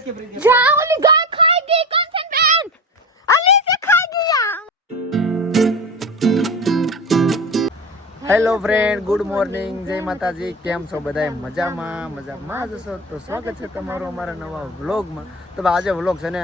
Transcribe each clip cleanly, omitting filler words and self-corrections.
जा ओली गाय खाई गई कंचन बहन अली से खा गया। હેલો ફ્રેન્ડ, ગુડ મોર્નિંગ, જય માતાજી. કેમ છો બધાય? મજામાં જ છો? તો સ્વાગત છે તમારું અમારા નવા વ્લોગમાં. તો આજે વ્લોગ છે ને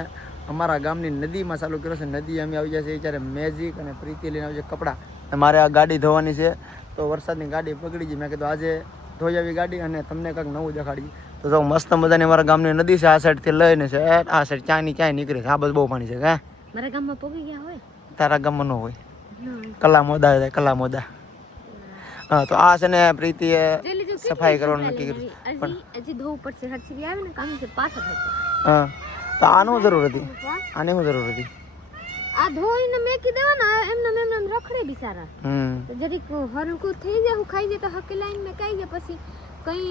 અમારા ગામની નદીમાં ચાલુ કર્યો છે. નદી અમે આવી ગયા છે ત્યારે મેજિક અને પ્રીતિ લઈને આવી છે કપડાં. મારે આ ગાડી ધોવાની છે તો વરસાદની ગાડી પકડી ગઈ. મેં કીધું આજે ધોઈ આવી ગાડી અને તમને કંઈક નવું દેખાડી. તો જો મસ્ત મજાની અમારા ગામની નદી છે. આ સાઈડથી લઈને છે આ સાઈડ ક્યાંય નીકળે છે. આ બધું બહુ પાણી છે. હા, મારા ગામમાં પોગી ગયા હોય, તારા ગામમાં ન હોય. કલામોદા. હા, તો આ છે ને પ્રીતિએ સફાઈ કરવાનું નક્કી કર્યું. પણ હજી ધોવું પડશે. હરસી આવે ને કામ છે પાછા થશે. હા, તો આનું જરૂર હતી. આની શું જરૂર હતી? આ ધોઈને મેકી દેવાના એમને રખડે બિચારા. તો જરીક હરકું થઈ જાય, હું ખાઈ જાય તો હકે લાઈન મે કાઈ જાય પછી કઈ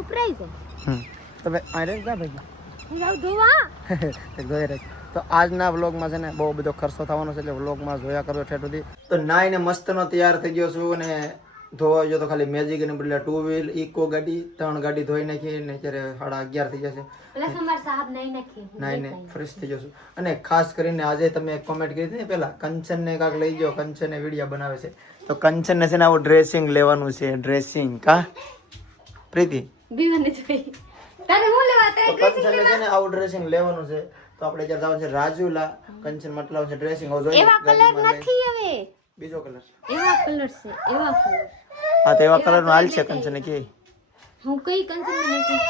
ઉપરાઈ જાય. તમે આ રે જા ભાઈ હું જાઉં ધોવા. તો જોઈ રે. તો આજના વ્લોગમાં છે ને બહુ બધો ખર્ચો થવાનો છે એટલે વ્લોગમાં જોયા કરજો ઠેઠ સુધી. તો નાઈને મસ્તનો તૈયાર થઈ ગયો છું અને ધોવા ગયો તો ખાલી મેજિક અને બદલે 2 વ્હીલ ઇકો ગાડી 3 ગાડી ધોઈ નાખી ને અત્યારે 11:30 થઈ જશે. પ્લસ અમાર સાહેબ નહીં નાખી નાઈને ફ્રેશ થઈ જશું. અને ખાસ કરીને આજે તમે કોમેન્ટ કરી હતી ને પેલા કંચનને કાક લઈ ગયો, કંચનને વિડિયો બનાવે છે તો કંચનને છે ને આવું ડ્રેસિંગ લેવાનું છે. ડ્રેસિંગ કા પ્રીતિ બીવાને જોઈ તારે હું લેવા તારે કંચનને છે ને આવું ડ્રેસિંગ લેવાનું છે. તો આપણે જ્યાં જવાનું છે રાજુલા. કંચન મતલબ છે ડ્રેસિંગ આવું જોઈએ. એવા કલર નથી હવે, બીજો કલર એવા કલર છે, એવા કલર. હા, તો એવા કલર નો હાલ છે કંચન કે હું કઈ કંચન નથી,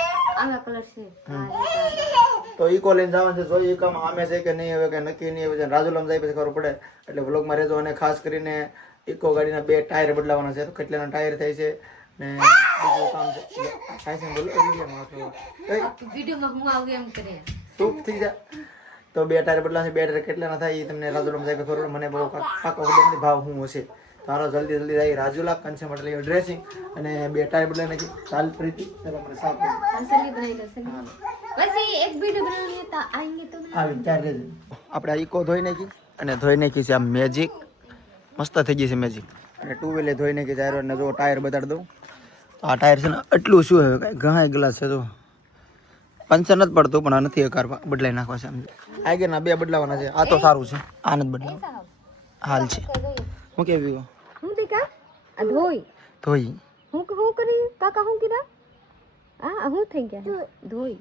આવા કલર છે. તો ઈકો લઈને જવાનું છે. જોઈએ કામ આમે છે કે નહીં હવે કે નક્કી નહીં હવે. રાજુલામાં જાય પછી ખબર પડે એટલે વ્લોગમાં રહેજો. અને ખાસ કરીને ઈકો ગાડીના 2 ટાયર બદલાવાના છે. તો કેટલાના ટાયર થાય છે ને બીજું કામ છે. થાય છે બોલો વિડિયોમાં હું આવું એમ કરે ચૂપ થઈ જા. તો 2 ટાયર બદલાશે. 2 ટાયર કેટલાના થાય એ તમને રાજુલામાં જાય ખબર. મને બહુ પાકો ખબર ભાવ શું હશે. તો હાલો જલ્દી જાય રાજુલા. કંચન માટે લઈ ડ્રેસિંગ અને 2 ટાયર બદલાઈ નાખી. ચાલ પ્રીતિ ચલો મને સાફ કરી असली बनाई बस एक वीडियो बनानी है ता आएंगे तो આવી ત્યારે જ આપણે આ ઈકો ધોઈ નાખી અને ધોઈ નાખી છે આ મેજિક. મસ્ત થઈ ગઈ છે મેજિક. અને 2 વ્હીલર ધોઈ નાખી ટાયર ને જો ટાયર બતાડી દઉં. તો આ ટાયર છે ને એટલું શું હવે કાંઈ ઘણા ગ્લાસ છે. તો પંચર નથી પડતું પણ આ નથી કાર બદલાઈ નાખવા છે. આગળના 2 બદલાવાના છે. આ તો સારું છે, આ નથી બદલાવા હાલ છે. હું કેવી હું દેખા આ ધોઈ હું કરી કાકા હું કીધા આ હું થઈ ગયા ધોઈ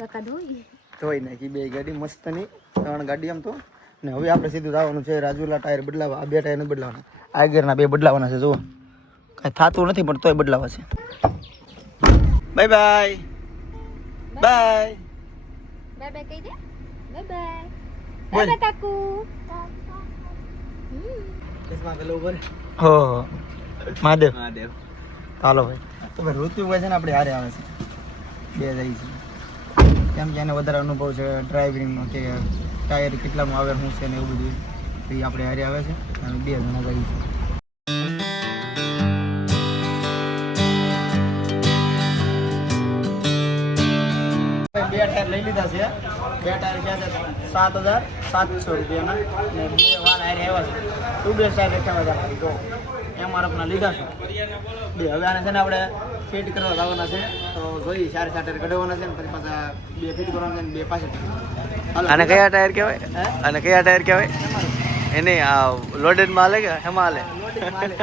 કાકા ધોઈ નાખી 2 ગાડી મસ્ત ની 3 ગાડી આમ તો. ને હવે આપણે સીધું જવાનું છે રાજુલા. ટાયર બદલાવા. આ 2 ટાયર નથી બદલાવાના. આગળના 2 બદલાવાના છે. જુઓ કાંઈ થતું નથી પણ તોય બદલાવા છે. બાય બાય બાય બાય કહી દે બાય બોલ કાકુ. હો મહાદેવ ચાલો ભાઈ. તો ભાઈ ઋતુ હોય છે ને આપણે હારે આવે છે. 2 જાય છે કેમ કે એને વધારે અનુભવ છે ડ્રાઇવિંગનો કે ટાયર કેટલામાં આવે શું છે ને એવું બધું. તો એ આપણે હારે આવે છે અને 2 જણા જાય છે. 2 ટાયર લઈ લીધા છે. 2 ટાયર ક્યાં છે 7,700 રૂપિયાના ને 2 વાર હારે આવ્યા છે. 2 ટાયર રખાવા છે. તો એમઆરએફના લીધા છે 2. હવે આને છે ને આપણે ફિટ કરવા લાવવાના છે. તો જોઈ 4 ટાયર કઢાવવાના છે ને પછી પાછા 2 ફિટ કરવાના છે ને 2 પાછળ. અને કયા ટાયર કહેવાય? અને કયા ટાયર કહેવાય? એને આ લોડેડ માં હાલે કે હેમાં હાલે? લોડિંગ માલે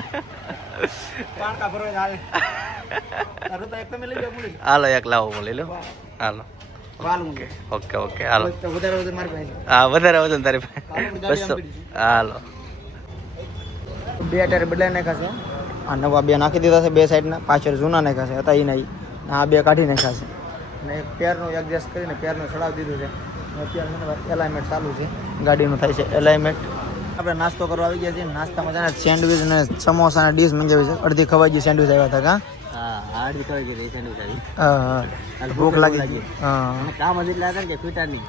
પાણકા ભરવા હાલે. તારું તો એક તમે લઈ જાવ મુડી. હાલો એક લાવો લઈ લો. હાલો વાલું કે ઓકે હાલો. તો વધારે વજન મારી પાસે. હા વધારે વજન તારી પાસે 200. હાલો 2 ટાયર બદલાઈ નાખ્યા છે. આ નવા 2 નાખી દીધા છે 2 સાઈડના. પાછળ જૂના નાખ્યા છે હતા એ નહીં. આ 2 કાઢી નાખ્યા છે અને એક પેરનું એડજસ્ટ કરીને પેરનું ચડાવી દીધું છે. અત્યારે એલાઇનમેન્ટ ચાલુ છે. ગાડીનું થાય છે એલાઇનમેન્ટ. આપણે નાસ્તો કરવા આવી ગયા છીએ. નાસ્તામાં છે ને સેન્ડવિચ અને સમોસાના ડીશ મંગાવી છે. અડધી ખવાઈ ગઈ સેન્ડવિચ આવ્યા હતા. હા અડધી ખવાઈ ગઈ સેન્ડવિચ આવી. હા ભૂખ લાગી ગઈ. હા કામ જ એટલા હતા કે ફીટા નહીં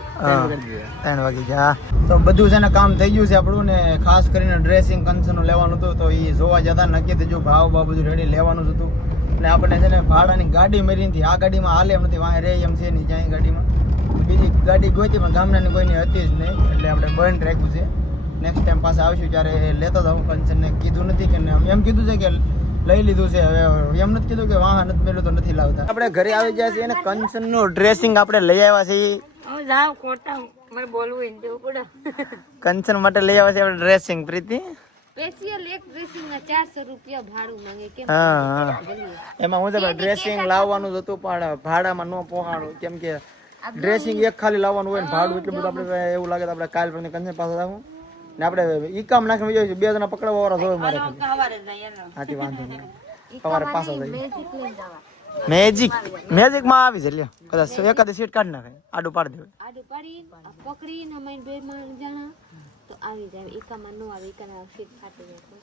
3 વાગી ગયા. તો બધું છે ને કામ થઈ ગયું છે આપણું. ને ખાસ કરીને ડ્રેસિંગ કંચનનું લેવાનું હતું તો એ જોવા જતા નક્કી થઈ ગયું. ભાવ બધું રેડી લેવાનું જ હતું. ને આપણે છે ને ભાડાની ગાડી મરી નથી. આ ગાડીમાં હાલે એમ નથી. વાંહે રે એમ છે નહીં જ્યાં ગાડીમાં. બીજી ગાડી ગોતી પણ ગામડાની કોઈની હતી જ નહીં એટલે આપણે બંધ રાખ્યું છે. નેક્સ્ટ ટાઈમ પાસે આવશું ત્યારે લેતો જાઉં. કંચનને કીધું નથી કે એમ કીધું છે કે લઈ લીધું છે. હવે એમ નથી કીધું કે વાહન નથી મેલું તો નથી લાવતા. આપણે ઘરે આવી ગયા છીએ અને કંચન નું ડ્રેસિંગ આપણે લઈ આવ્યા છીએ. કંચન માટે લઈ આવ્યા છે આપણે ડ્રેસિંગ. પ્રીતિ સ્પેશિયલ એક ડ્રેસિંગ ના 400 રૂપિયા ભાડું માંગે. કેમ? હા એમાં હું છે ડ્રેસિંગ લાવવાનું જ હતું પણ ભાડામાં ન પહોંચાડું કેમ કે ડ્રેસિંગ એક ખાલી લાવવાનું હોય ને ભાડું એટલું બધું આપણે એવું લાગે તો આપણે કાલ પછી કંચન પાસે આવું ને આપણે ઈ કામ નાખીને જોઈએ 2 જણા પકડવા વાળા જોવે મારે હાથી વાંધો નહીં સવારે પાછો જાય. મેજિક માં આવી છે લ્યો કદાચ એકાદી સીટ કાઢી નાખે આડું પાડી દેવાય. આડું પાડી પકડીને અમે 2 માણસ જણા તો આવી જાય. એકામાં નો આવે એકાના સીટ ફાટી જાય.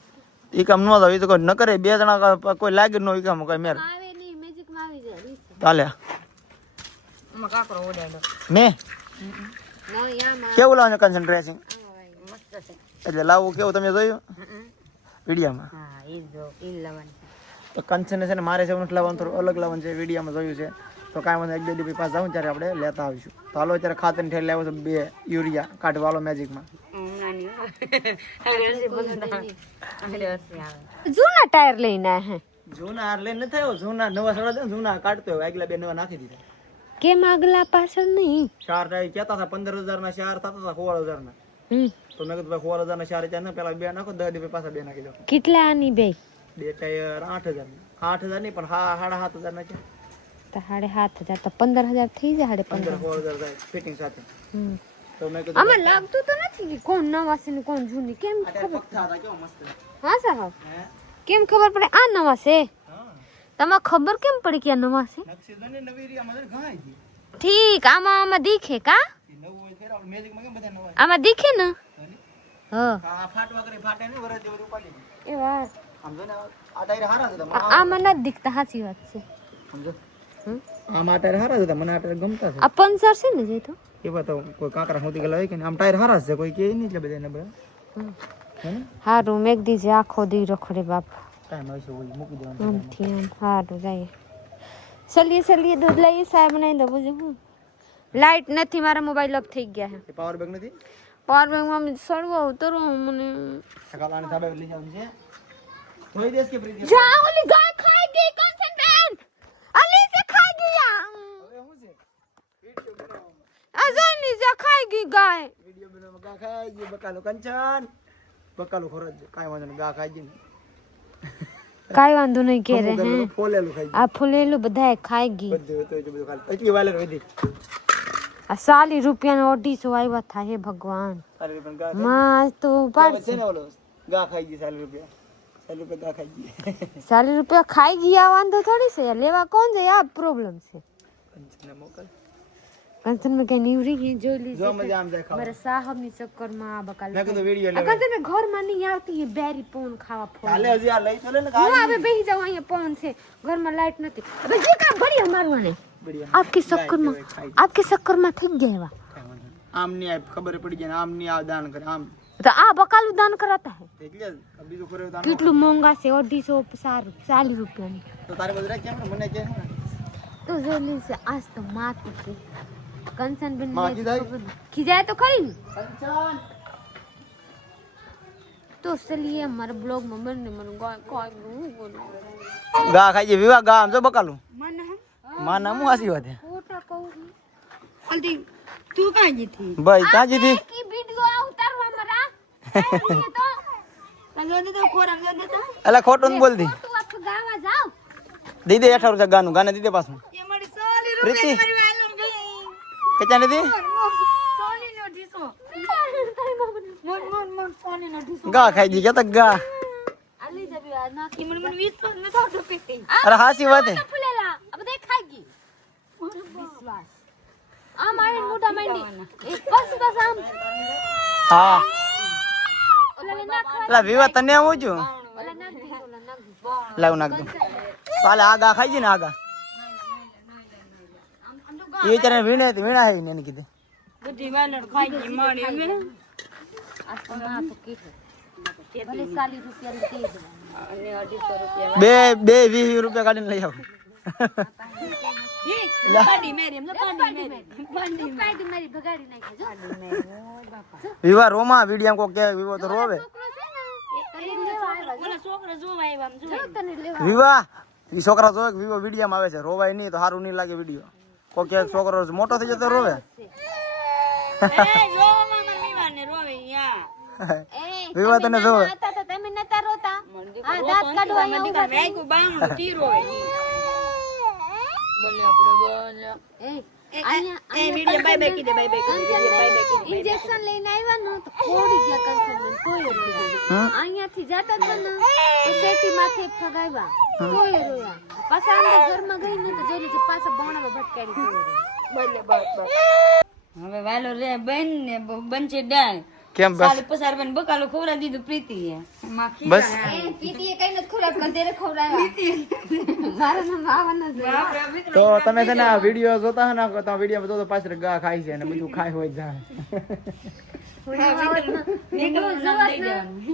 ઈ કામ ન થાય ઈ તો કોઈ ન કરે 2 જણા કોઈ લાગે ન ઈ કામ કોઈ મેર આવે નહીં મેજિક માં આવી જાય. ચાલે આમાં કાકરો ઓડાડો મે ના યામાં કેવું લાવે કંચન ડ્રેસિંગ મસ્ત છે. એટલે લાવવું કેવું તમે જોયું વિડીયોમાં? હા ઈ જો ઈ લાવવાનું તો કંચન છે ને મારે છે નથી લાવવાનું થોડું અલગ લાવવાનું છે વિડીયોમાં જોયું છે તો કાંઈ મને 1-2 દી પાસ જાઉં ત્યારે આપણે લેતા આવીશું. તો હાલો અત્યારે ખાતરની ઠેલી લાવ્યો છે 2 યુરિયા કાઢવા વાળો મેજિકમાં. જૂના ટાયર લઈને આયા હે. જૂના હાર લઈને નથી આવ્યો. જૂના નવા સડા દે જૂના કાઢતો હોય આગલા 2 નવા નાખી દીધા. કેમ આગલા પાછળ નહીં? 4 ટાયર કહેતા હતા 15,000 ના 4 થતા હતા 16,000 ના. તો મેં કીધું 16,000 ના 4 ચાર ને પેલા 2 નાખો 10 દી પાછા 2 નાખી દો. કેટલા આની બે? 2 ટાયર 8,000 8,000 નહીં પણ 7,500 ના છે. તો 7,500 તો 15,000 થઈ જાય. 15,000 જાય ફિટિંગ સાથે. તો મેં કીધું આમાં લાગતું તો નથી કે કોણ નવા છે ને કોણ જૂની. કેમ ખબર? પગથા હતા કેવો મસ્ત. હા સાહેબ હે કેમ ખબર પડે આ નવા છે? હા તમને ખબર કેમ પડી કે આ નવા છે? નકશીદાની નવી રીયા માં ઘાઈ ગઈ. ઠીક આમાં દીખે કા? નવું હોય ફેર મેજિક માં કેમ બધા નવા આમાં દીખે ને. હા આ ફાટવા કરે ફાટે નહીં વરસ જેવું ઉપાડી દે. એ વાત સમજો ને આ ટાયર હારા છે તમને. આમાં નથી દીખતા. સાચી વાત છે. સમજો આમ આ ટાયર હારા છે મને આ ટાયર ગમતા છે. આ પંચર છે ને જે તો એવા તો કોઈ કાંકરા હોતી ગયેલા હોય કે આમ ટાયર હારા છે કોઈ કે નહીં એટલે બધા ને બધા હે ને હારું મેક દીજે આખો દી રખડે બાપ. ટાઈમ આવશે ઓલી મૂકી દેવાનું. આમથી આમ હારું જાય. ચલીએ દૂધ લઈએ સાહેબ બનાવી દો. બીજું હું લાઈટ નથી મારા મોબાઈલ ઓફ થઈ ગયા છે. પાવર બેંક નથી પાવર બેંક માં સડવા ઉતરો મને સકાલાની સાબે લઈ જવાનું છે. થોડી દેશ કે પ્રીતિ જા ઓલી ગાય ખાઈ ગઈ. કોન્સન્ટ્રેટ અલી સે ખાઈ ગયા. હવે શું છે વિડિયો બનાવો. અજયની જા ખાઈ ગઈ ગાય. વિડિયો બનાવવા ગા ખાઈ ગઈ બકાલો કંચન બકાલો ખોરજ કાઈ વાંધો નહીં ગા ખાઈ ગઈ ને કાઈ વાંધો નહીં કે રે હે ફોલેલું ખાઈ આ ફૂલેલું બધાય ખાઈ ગઈ. બધું તો બધું ખાલી એટલી વાલર વધી આ 40 રૂપિયાનો 250 આવ્યા થાય. હે ભગવાન સારી પણ ગા માં તો પાડ છે ને ઓલો ગા ખાઈ ગઈ 40 રૂપિયા 40 રૂપિયા ગા ખાઈ ગઈ 40 રૂપિયા ખાઈ ગયા વાંધો થોડી છે. લેવા કોણ જાય? આ પ્રોબ્લેમ છે. કંચન મોકલ કંચન में કઈ નીવરી ગઈ જોઈ લીધી. જો મજા આમ જાય ખાવા. મારા સાહબ ની ચક્કર માં આ બકાલ મેં કીધું વિડિયો લે અગર તમે ઘર માં નહીં આવતી હે બેરી પોન ખાવા ફોન કાલે હજી આ લઈ ચલે ને હું હવે બેહી જાઉં. અહીંયા પોન છે ઘર માં લાઈટ નથી. હવે જે કામ ભરી અમારું ને બઢિયા आपके चक्कर में થઈ ગયા એવા. આમ ની આ ખબર પડી જાય ને આમ ની આ દાન કરે આમ તો આ બકાલું દાન કરાતા હે. એટલે બીજું કરે દાન કેટલું મોંઘા છે. 240 રૂપિયાની. તો તારે બધું રાખ કેમ મને કે તો જોલી છે આજ તો માતી છે. કંચન બેન માં કીધાય? ખીજાય તો ખરી ને. કંચન તો ચલીએ અમારા બ્લોગ માં મને કોઈ ગા ખાઈ ગઈ વિવાહ ગા આમ જો બકાલું મને માં નામ આસી વાત હે ફોટા કહું અલ્દી તું કાઈ જી થી ભાઈ કાં જી થી કી વિડિયો આ ઉતારવા મરા તો લગન તો ખોરામ દે તો અલા ખોટું ન બોલ દી તું આપ ગાવા જાવ દી દે 18 રૂપિયા ગાનું ગાને દી દે પાછું એ મારી 40 પ્રીતિ રૂપિયા મારી વાલમ ગઈ કેટલા ની દી સોની નો ઢીસો મન સોની નો ઢીસો ગા ખાઈ ગઈ કે તો ગા આલી જબી આ નાખી મને 20 ન થોડું પીતી અરે હાસી વાત હે ફૂલેલા આ બધે ખાઈ ગઈ વિશ્વાસ આ મારી મોટા માંડી એક બસ આમ હા ઓલા નાખ લા વિવાહ તને આવું છું ઓલા નાખ દી ઓલા નાખ દી લાવ નાખ દો કાલે આ ગા ખાઈ ગઈ ને આ ગા એ વિચારે વીણા હે ને કીધું બધી વાનર ખાઈ ગઈ મારી અમે આ તો ના તો કીધું ભલે 40 રૂપિયા લીધી અને 250 રૂપિયા બે 20 રૂપિયા કાઢીને લઈ આવું પાડી મેરી એમને પાડી મેરી ભગાડી નાખે જો વિવાહ રોમા વિડિયા કો કે વિવો તો રોવે છોકરો છે ને એ લેવા આવ્યા તને લેવા વિવાહ ઈ છોકરા જોવે કે વિવો વિડીયોમાં આવે છે રોવાય નહીં તો સારું નહીં લાગે વિડીયો કોઈ કે છોકરો મોટો થઈ જતો રોવે વિવાહ તને જોવે હતા તો તમે નતા રોતા આ દાંત કાઢવા અહીંયા ઉભા ઇન્જેક્શન લઈને આવ્યા ને તો ખોડી ગયા કંસન તોય રોયા અહીંયાથી જાતા હતા ને તો શેટી માથે ફગાવ્યા તોય રોયા પાછા અંદર ઘરમાં ગઈ ને તો જોઈ લીધી પાછા બોણામાં ભટકાડી હવે વાલો રે બેન ને બનશે ડાળ કેમ બસ સાલી પસાર બન બકાલો ખવરા દીધું પ્રીતિએ બસ પીતીએ કઈ નથી ખોરાક કંદેરે ખવડાવ્યા મારા નામ આવવાના છે તો તમે છે ને આ વિડીયો જોતા હો ને તો વિડીયો જોતો પાછળ ગા ખાય છે અને બધું ખાય હોય જાય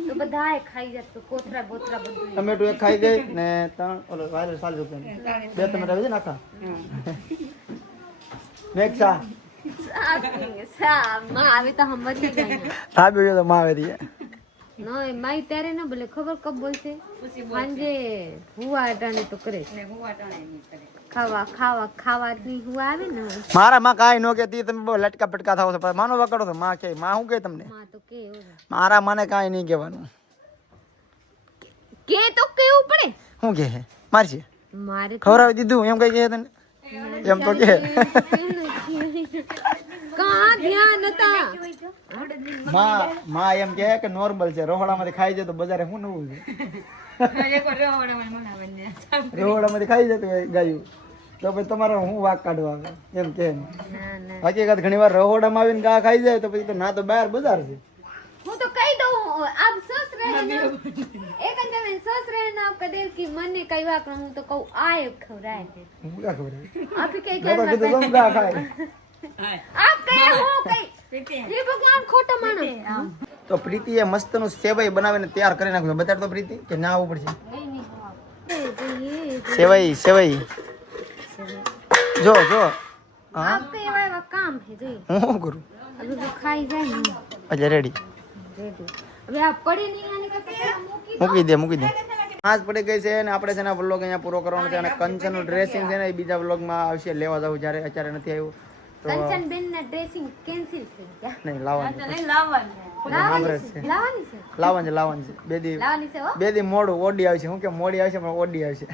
તો બધાય ખાઈ જાય તો કોતરા બોતરા બધું ટમેટું એક ખાઈ ગઈ ને ત્રણ ઓલો વાયરલ 40 રૂપિયા બે ટમેટા છે નાખા નેક્સ્ટ આ આવી તો સમજ ગઈ સાબી તો માં આવે દી ના માઈ ત્યારે ના બોલે ખબર કબ બોલશે સાંજે હુવા અટાણે તો કરે ખાવા ખાવા ખાવાની હુવા આવે ને મારા માં કાઈ નો કેતી તમે બહુ લટકા પટકા થાવ છો માનો વકડો તો માં કે માં હું કે તમને માં તો કે મારા મને કાઈ નહીં કહેવાનું કે તો કેવું પડે હું કે મારશે મારે ખવરાવી દીધું એમ કઈ કહે તને એમ તો કે કા ધ્યાન હતા માં એમ કહે કે નોર્મલ છે રોહડામાંથી ખાઈ જાય તો બજારે શું નવું છે રોહડામાંથી ખાઈ જતું હોય ગાયું તો પછી તમારો હું વાક કાઢવા આવે એમ કે હકીકત ઘણી વાર રહોડામાં આવીને ગા ખાઈ જાય તો પછી તો ના તો બહાર બજાર છે હું તો કહી દઉં આપ સોચ રહે ના એક અંદर में सोच रहे हैं ना आपका दिल की मन ने कई बार हूं तो कहूं आए खबराए હું કા ખબર आप ही कहीं મેં તો કીધું તમે ગા ખાય आप कहे हो कहीं ये भगवान खोटा मानो તો પ્રીતિએ મસ્તનું સેવાઈ બનાવીને તૈયાર કરી નાખ્યું બતાડ તો પ્રીતિ કે ના આવવું પડશે સેવાઈ સેવાઈ જો જો હા आपका ये वाला काम है जी હું શું કરું अभी तो खाई जाए ना अच्छा रेडी रेडी अभी आप पढ़े नहीं आने का पता મૂકી દે આજ પડી ગઈ છે અને આપણે છે ને વ્લોગ અહીંયા પૂરો કરવાનો છે અને કંચનનું ડ્રેસિંગ છે ને એ બીજા વ્લોગમાં આવશે લેવા જવું જ્યારે અત્યારે નથી આવ્યું તો कंचन बेन ना ड्रेसिंग कैंसिल થઈ ગયા નહીં લાવવાનું લાવવાની છે લાવવાનું છે બે દી લાવવાની છે હો બે દી મોડું ઓડી આવશે હું કે મોડી આવશે પણ ઓડી આવશે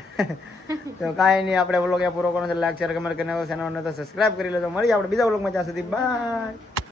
તો કાંઈ નહીં આપણે વ્લોગ અહીંયા પૂરો કરવાનો છે લાઈક શેર કમેન્ટ કરીને ચેનલને તો સબસ્ક્રાઇબ કરી લેજો મળીએ આપણે બીજા વ્લોગમાં ત્યાં સુધી બાય